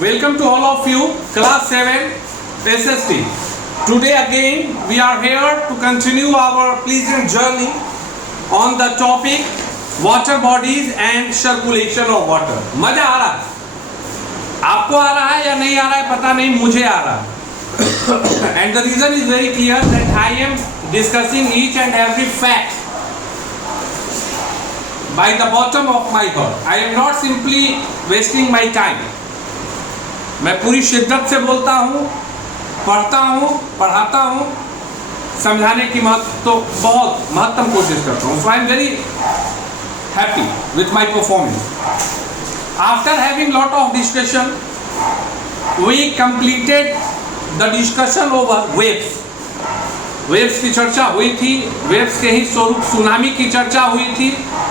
Welcome to all of you, class 7 SST. Today again we are here to continue our pleasant journey on the topic water bodies and circulation of water. मजा आ रहा है? आपको आ रहा है या नहीं आ रहा है पता नहीं, मुझे आ रहा है. And the reason is very clear that I am discussing each and every fact by the bottom of my heart. I am not simply wasting my time. मैं पूरी शिद्दत से बोलता हूँ, पढ़ता हूँ, पढ़ाता हूँ, समझाने की बहुत महत्तम कोशिश करता हूँ. So I am very happy with my performance. After having lot of discussion, we completed the discussion over waves. Waves की चर्चा हुई थी, वेव्स के ही स्वरूप सुनामी की चर्चा हुई थी,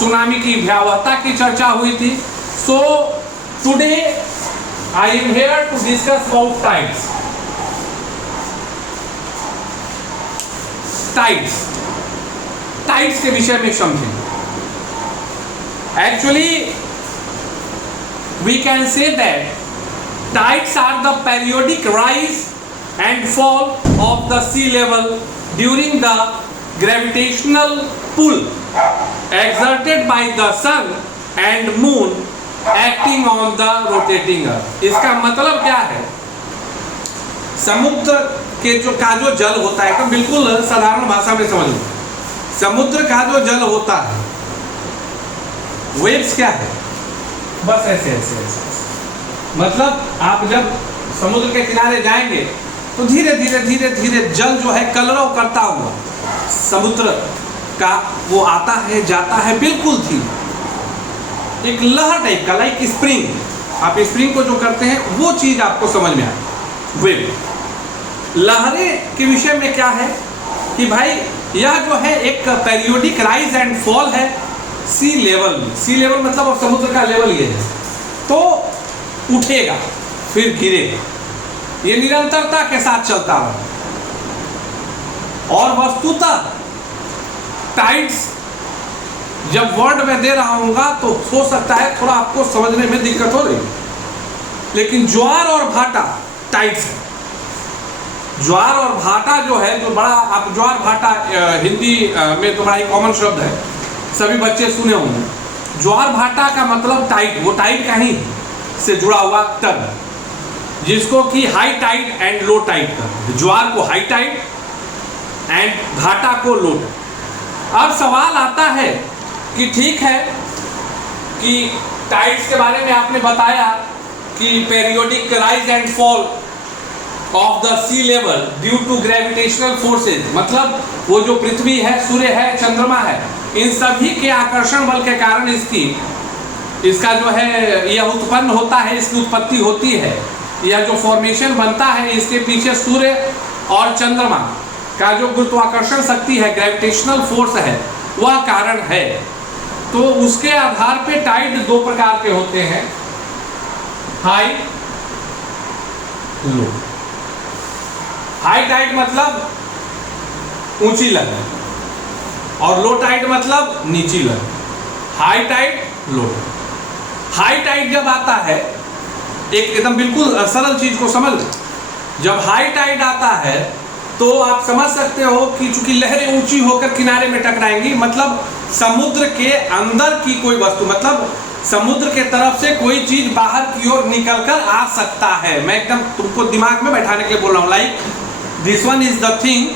सुनामी की भयावहता की चर्चा हुई थी. So today I am here to discuss about tides. Tides के विषय में समझें. Actually, we can say that tides are the periodic rise and fall of the sea level during the gravitational pull exerted by the sun and moon acting on the rotating earth. इसका मतलब क्या है? समुद्र के जो जल होता है, तो बिल्कुल साधारण भाषा में समझ लो. समुद्र का जो जल होता है, वेव्स क्या है? बस ऐसे. मतलब आप जब समुद्र के किनारे जाएंगे तो धीरे धीरे जल जो है कलरव करता हुआ समुद्र का वो आता है जाता है, बिल्कुल धीरे, एक लहर टाइप का, लाइक स्प्रिंग. आप स्प्रिंग को जो करते हैं वो चीज आपको समझ में आए. वेव लहरें के विषय में क्या है कि भाई यह जो है एक पेरियोडिक राइज एंड फॉल है सी लेवल में. सी लेवल मतलब अब समुद्र का लेवल ये है, तो उठेगा फिर गिरेगा, ये निरंतरता के साथ चलता है. और वस्तुतः टाइड्स जब वर्ड में दे रहा हूँगा तो हो सकता है थोड़ा आपको समझने में दिक्कत हो रही, लेकिन ज्वार और भाटा टाइड्स है. ज्वार और भाटा जो है, जो बड़ा आप ज्वार भाटा हिंदी में तो बड़ा ही कॉमन शब्द है, सभी बच्चे सुने होंगे. ज्वार भाटा का मतलब टाइड, वो टाइड का ही से जुड़ा हुआ टर्म, जिसको कि high tide and low tide कर. ज्वार को हाई टाइड एंड भाटा को लो टाइड. अब सवाल आता है कि ठीक है कि टाइड्स के बारे में आपने बताया कि periodic rise and fall of the sea level due to gravitational forces, मतलब वो जो पृथ्वी है, सूर्य है, चंद्रमा है, इन सभी के आकर्षण बल के कारण इसका जो है यह उत्पन्न होता है, इसकी उत्पत्ति होती है, यह जो फॉर्मेशन बनता है, इसके पीछे सूर्य और चंद्रमा का जो गुरुत्वाकर्षण शक्ति है, ग्रेविटेशनल फोर्स है, वह कारण है. तो उसके आधार पे टाइड दो प्रकार के होते हैं, हाई लो. हाई टाइड मतलब ऊंची लहर और लो टाइड मतलब नीची लहर. High tide, low tide. High tide जब आता है, एकदम बिल्कुल सरल चीज को समझ लो, जब हाई टाइड आता है तो आप समझ सकते हो कि चूंकि लहरें ऊंची होकर किनारे में टकराएंगी, मतलब समुद्र के अंदर की कोई वस्तु, मतलब समुद्र के तरफ से कोई चीज बाहर की ओर निकलकर आ सकता है. मैं एकदम तुमको दिमाग में बैठाने के लिए बोल रहा हूँ. Like this one is the thing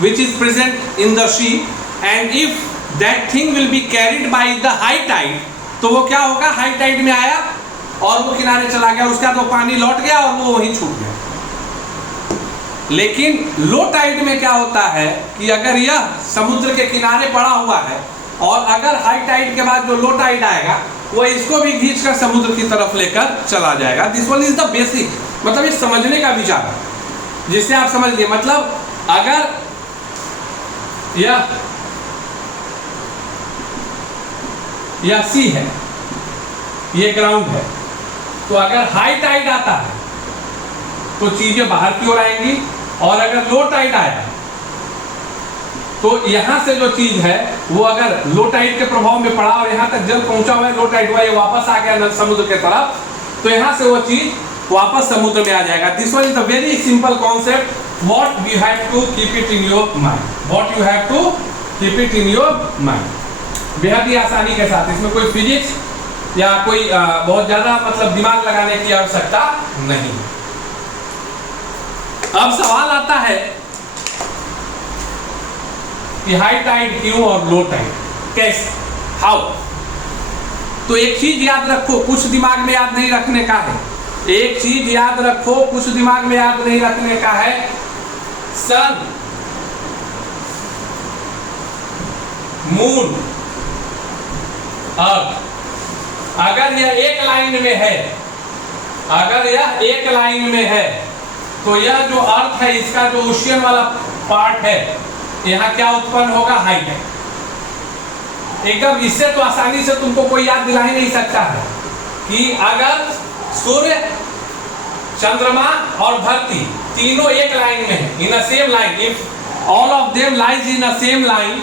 which is present in the sea, and if that thing will be carried by the high tide, तो वो क्या होगा, हाई टाइड में आया और वो किनारे चला गया, उसका तो पानी लौट गया और वो वहीं छूट गया. लेकिन लो टाइड में क्या होता है कि अगर यह समुद्र के किनारे पड़ा हुआ है और अगर हाई टाइड के बाद जो लो टाइड आएगा वो इसको भी खींचकर समुद्र की तरफ लेकर चला जाएगा. This one is the basic, मतलब ये समझने का विचार जिससे आप समझ लिए. मतलब अगर यह सी है, ये ग्राउंड है, तो अगर हाई टाइड आता है तो चीजें बाहर की ओर आएंगी, और अगर लो टाइड आया तो यहां से जो चीज है वो अगर लो टाइड के प्रभाव में पड़ा और यहां तक जल पहुंचा हुआ है, लो टाइड हुआ, ये वापस आ गया समुद्र के तरफ, तो यहां से वो चीज वापस समुद्र में आ जाएगा। This one is a very simple concept, what you have to keep it in your mind, what you have to keep it in your mind. बेहद ही आसानी के साथ, इसमें कोई फिजिक्स या कोई बहुत ज्यादा मतलब दिमाग लगाने की आवश्यकता नहीं। अब सवाल आता है कि हाई टाइड क्यों और लो टाइड कैसे, हाउ। तो एक चीज याद रखो, कुछ दिमाग में याद नहीं रखने का है, एक चीज याद रखो, कुछ दिमाग में याद नहीं रखने का है। सन, मून, अर्थ, अगर यह एक लाइन में है, अगर यह एक लाइन में है तो यह जो अर्थ है इसका जो ओशियन वाला पार्ट है यहां क्या उत्पन्न होगा, हाई टाइड। एकदम इससे तो आसानी से तुमको कोई याद दिला ही नहीं सकता है कि अगर सूर्य, चंद्रमा और धरती तीनों एक लाइन में है, in a same line, if all of them lies in a same line,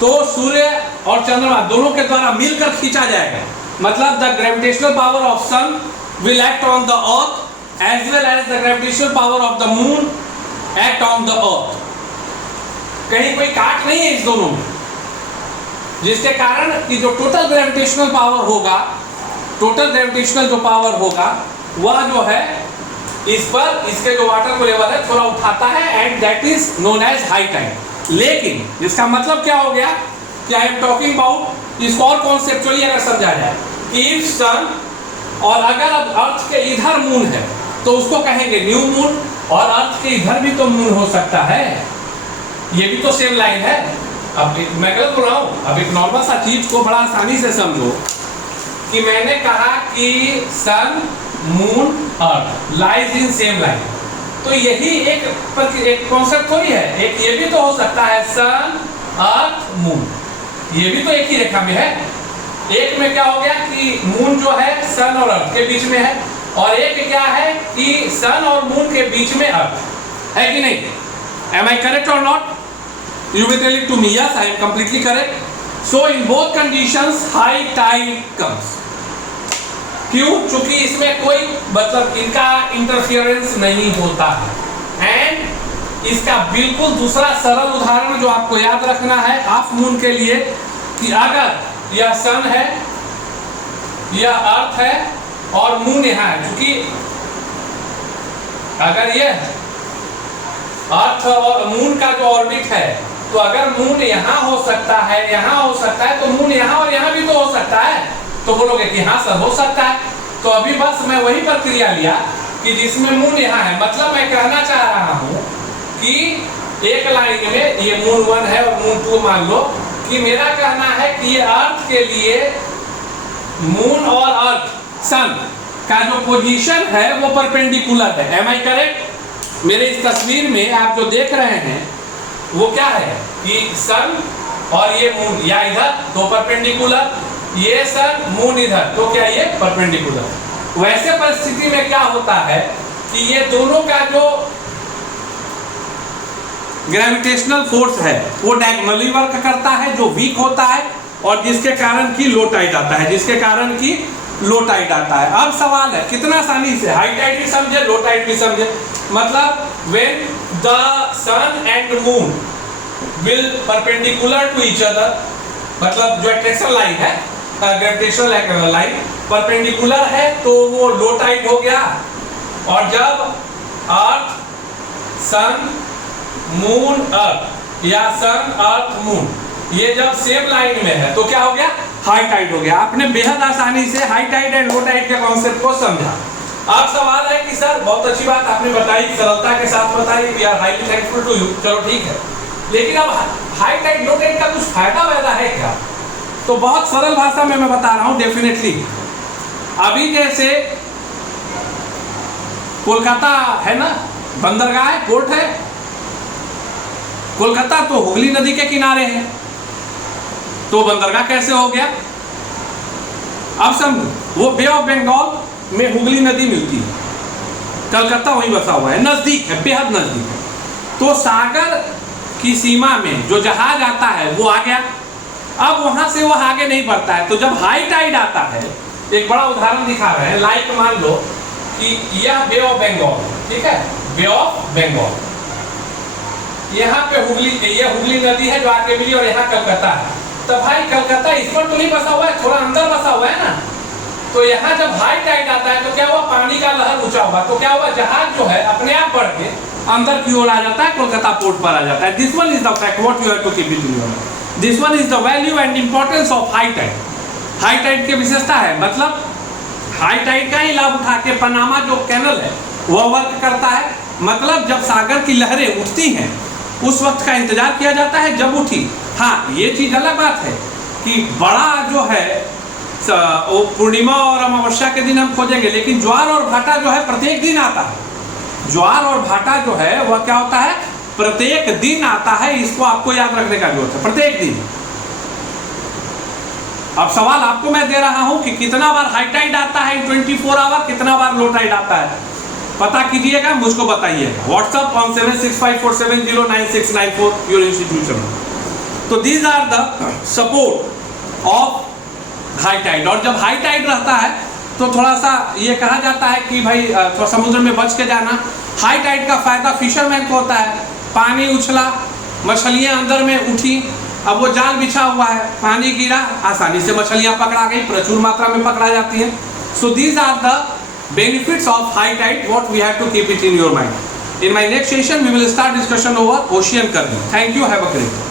तो सूर्य और चंद्रमा दोनों के द्वारा मिलकर खींचा जाएगा। मतलब the gravitational power of sun will act on the earth as well as the gravitational power of the moon act on the earth। कहीं कोई काट नहीं है इस दोनों में, जिसके कारण कि जो टोटल ग्रेविटेशनल पावर होगा, टोटल ग्रेविटेशनल जो पावर होगा वह जो है इस पर इसके जो वाटर को लेवल है थोड़ा उठाता है, and that is known as high tide. लेकिन इसका मतलब क्या हो गया कि आई एम टॉकिंग अबाउट, इसको और कॉन्सेप्चुअली अगर समझा जाए कि इफ सन, और अगर अब अर्थ के इधर मून है तो उसको कहेंगे न्यू मून, और अर्थ के इधर भी तो मून हो सकता है, ये भी तो सेम लाइन है। अब मैं गलत बोल रहा हूं? अब एक नॉर्मल सा चीज को बड़ा आसानी से समझो कि मैंने कहा कि sun, moon, earth lies in same line, तो यही एक कॉन्सेप्ट थोड़ी है, एक ये भी तो हो सकता है सन, अर्थ, मून, ये भी तो एक ही रेखा में है। एक में क्या हो गया कि मून जो है सन और अर्थ के बीच में है, और एक क्या है कि सन और मून के बीच में अर्थ है कि नहीं? Am I correct or not? You will tell it to me. Yes, I am completely correct. So in both conditions high tide comes. क्यों? चूंकि इसमें कोई मतलब इनका इंटरफियरेंस नहीं होता है। एंड इसका बिल्कुल दूसरा सरल उदाहरण जो आपको याद रखना है हाफ मून के लिए, कि अगर यह सन है, यह अर्थ है और मून यहां है, क्योंकि अगर यह अर्थ और मून का जो ऑर्बिट है, तो अगर मून यहां हो सकता है, यहां हो सकता है, तो मून यहां और यहां भी तो हो सकता है। तो बोलोगे कि हाँ सर हो सकता है, तो अभी बस मैं वही प्रक्रिया लिया कि जिसमें मून यहां है। मतलब मैं कहना चाह रहा हूं कि एक लाइन में ये मून 1 है और मून 2 मान लो, कि मेरा कहना है कि ये अर्थ के लिए मून और अर्थ, सन का जो पोजीशन है वो परपेंडिकुलर है। Am I correct? मेरे इस तस्वीर में आप जो देख रहे हैं वो क्या है कि सन और ये मून, या इधर तो परपेंडिकुलर, ये सन मून इधर, तो क्या ये परपेंडिकुलर। वैसे परिस्थिति में क्या होता है कि ये दोनों का जो ग्रेविटेशनल फोर्स है वो डायगोनली वर्क करता है, जो वीक होता है और जिसके कारण की लो टाइड आता है, जिसके कारण की लो टाइड आता है। अब सवाल है कितना आसानी से हाई टाइड भी समझे, लो टाइड भी समझे। मतलब when the sun and moon will perpendicular to each other, मतलब जो अट्रैक्शन लाइन है, ग्रेविटेशनल लाइन परपेंडिकुलर है, तो वो लो टाइड हो गया। और जब अर्थ, सन, मून, अर्थ, या सन, अर्थ, मून, ये जब सेम लाइन में है तो क्या हो गया, हाई टाइड हो गया। आपने बेहद आसानी से high tide and low tide के कॉन्सेप्ट को समझा। अब सवाल है कि सर बहुत अच्छी बात आपने बताई, सरलता के साथ बताई, we are highly thankful to you, चलो ठीक है, लेकिन अब हाई टाइड लो टाइड का कुछ फायदा वैदा है क्या? तो बहुत सरल भाषा में मैं बता रहा हूं। डेफिनेटली अभी जैसे कोलकाता है ना, बंदरगाह है, पोर्ट है, कोलकाता तो हुगली नदी के किनारे है, तो बंदरगाह कैसे हो गया? अब समझो, वो बे ऑफ बंगाल में हुगली नदी मिलती है, कलकत्ता वहीं बसा हुआ है, नजदीक है, बेहद नजदीक है। तो सागर की सीमा में जो जहाज आता है वो आ गया, अब वहां से वह आगे नहीं बढ़ता है। तो जब हाई टाइड आता है, एक बड़ा उदाहरण दिखा रहे हैं, लाइक मान लो कि यह बे ऑफ बंगाल, ठीक है, बे ऑफ बंगाल, यहाँ पे हुगली, ये हुगली नदी है जो आके मिली, और यहाँ कलकत्ता है। तो भाई कलकत्ता इस पर तो नहीं बसा हुआ है, थोड़ा अंदर बसा हुआ है ना। तो यहाँ जब हाई टाइड आता है तो क्या हुआ, पानी का लहर ऊंचा हुआ, तो क्या हुआ, जहाज जो है अपने आप बढ़ के अंदर की ओर आ जाता है, कोलकाता पोर्ट पर आ जाता है। This one is the fact what you have to keep it in your mind. This one is the value and importance of high tide. High tide की विशेषता है, मतलब हाई टाइड का ही लाभ उठा के पनामा जो कैनल है वह वर्क करता है। मतलब जब सागर की लहरें उठती हैं उस वक्त का इंतजार किया जाता है जब उठी। हाँ, ये चीज अलग बात है कि बड़ा जो है वो पूर्णिमा और अमावस्या के दिन हम खोजेंगे, लेकिन ज्वार और भाटा जो है प्रत्येक दिन आता है। ज्वार और भाटा जो है वह क्या होता है, प्रत्येक दिन आता है। इसको आपको याद रखने का जरूरत है, प्रत्येक दिन। अब सवाल आपको मैं दे रहा हूं कि कितना बार हाई टाइड आता है इन 24 आवर, कितना बार लो टाइड आता है, पता कीजिएगा, मुझको बताइएगा। WhatsApp on 7654709694 your institution. तो these are the support of high tide. और जब हाई टाइड रहता है तो थोड़ा सा ये कहा जाता है कि भाई थोड़ा समुद्र में बच के जाना। हाई टाइड का फायदा फिशरमैन को होता है, पानी उछला, मछलियां अंदर में उठी, अब वो जाल बिछा हुआ है, पानी गिरा, आसानी से मछलियां पकड़ा गई, प्रचुर मात्रा में पकड़ा जाती है। So these are the benefits of high tide, what we have to keep it in your mind. In my next session we will start discussion over ocean current. Thank you, have a great day.